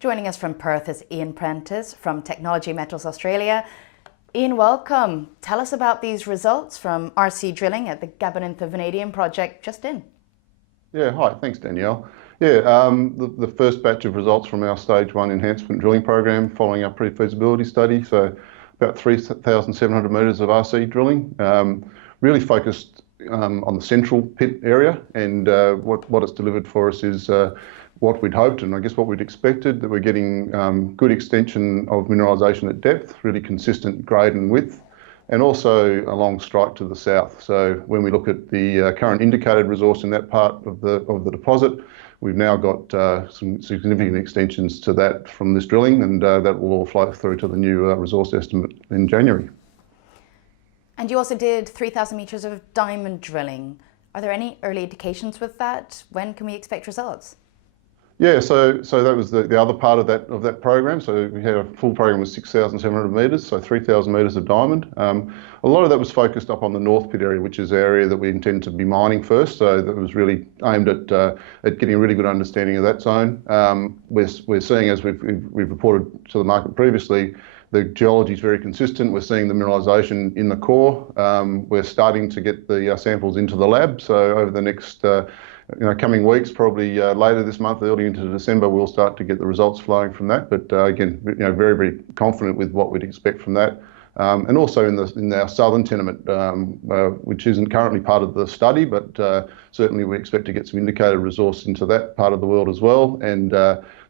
Joining us from Perth is Ian Prentice from Technology Metals Australia. Ian, welcome. Tell us about these results from RC drilling at the Gabanintha Vanadium Project just in. Yeah, hi, thanks Danielle. The first batch of results from our Stage 1 Enhancement Drilling Program following our pre-feasibility study, so about 3,700 metres of RC drilling, really focused on the central pit area, and what it's delivered for us is what we'd hoped and I guess what we'd expected, that we're getting good extension of mineralisation at depth, really consistent grade and width, and also along strike to the south. So when we look at the current indicated resource in that part of the deposit, we've now got some significant extensions to that from this drilling, and that will all flow through to the new resource estimate in January. And you also did 3,000 metres of diamond drilling. Are there any early indications with that? When can we expect results? Yeah, so that was the other part of that program. So we had a full program of 6,700 metres, so 3,000 metres of diamond. A lot of that was focused up on the North Pit area, which is the area that we intend to be mining first. So that was really aimed at getting a really good understanding of that zone. We're seeing, as we've reported to the market previously, the geology is very consistent. We're seeing the mineralisation in the core. We're starting to get the samples into the lab. So over the next coming weeks, probably later this month, early into December, we'll start to get the results flowing from that. But again, very, very confident with what we'd expect from that. And also in our southern tenement, which isn't currently part of the study, but certainly we expect to get some indicated resource into that part of the world as well. And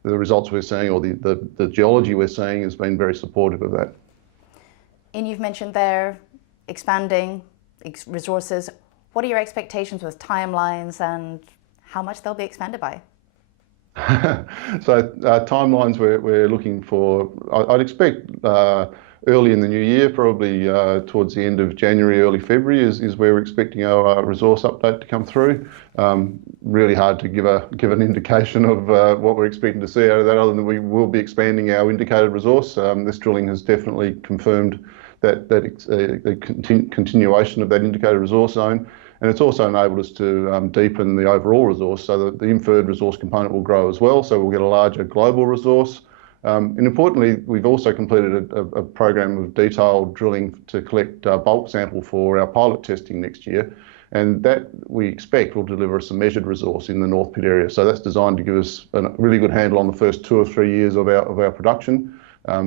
the results we're seeing, or the geology we're seeing, has been very supportive of that. And you've mentioned there expanding resources. What are your expectations with timelines and how much they'll be expanded by? So timelines we're looking for, I'd expect early in the new year, probably towards the end of January, early February is where we're expecting our resource update to come through. Really hard to give an indication of what we're expecting to see out of that, other than we will be expanding our indicated resource. This drilling has definitely confirmed that continuation of that indicated resource zone, and it's also enabled us to deepen the overall resource, so that the inferred resource component will grow as well, so we'll get a larger global resource. And importantly, we've also completed a program of detailed drilling to collect bulk sample for our pilot testing next year, and that we expect will deliver us a measured resource in the North Pit area. So that's designed to give us a really good handle on the first 2 or 3 years of our production.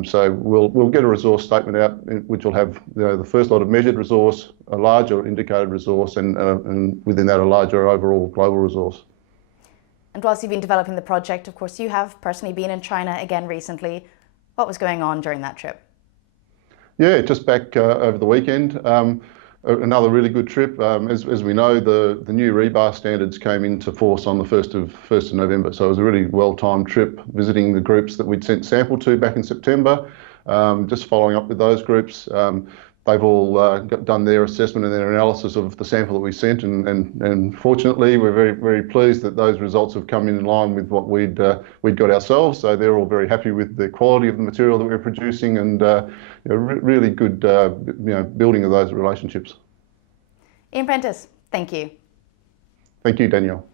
So we'll get a resource statement out, which will have the first lot of measured resource, a larger indicated resource, and within that a larger overall global resource. And whilst you've been developing the project, of course, you have personally been in China again recently. What was going on during that trip? Yeah, just back over the weekend. Another really good trip. As we know, the new rebar standards came into force on the 1st of November. So it was a really well-timed trip, visiting the groups that we'd sent sample to back in September, just following up with those groups. They've all done their assessment and their analysis of the sample that we sent, and fortunately we're very, very pleased that those results have come in line with what we'd got ourselves. So they're all very happy with the quality of the material that we're producing, and really good building of those relationships. Ian Prentice, thank you. Thank you, Danielle.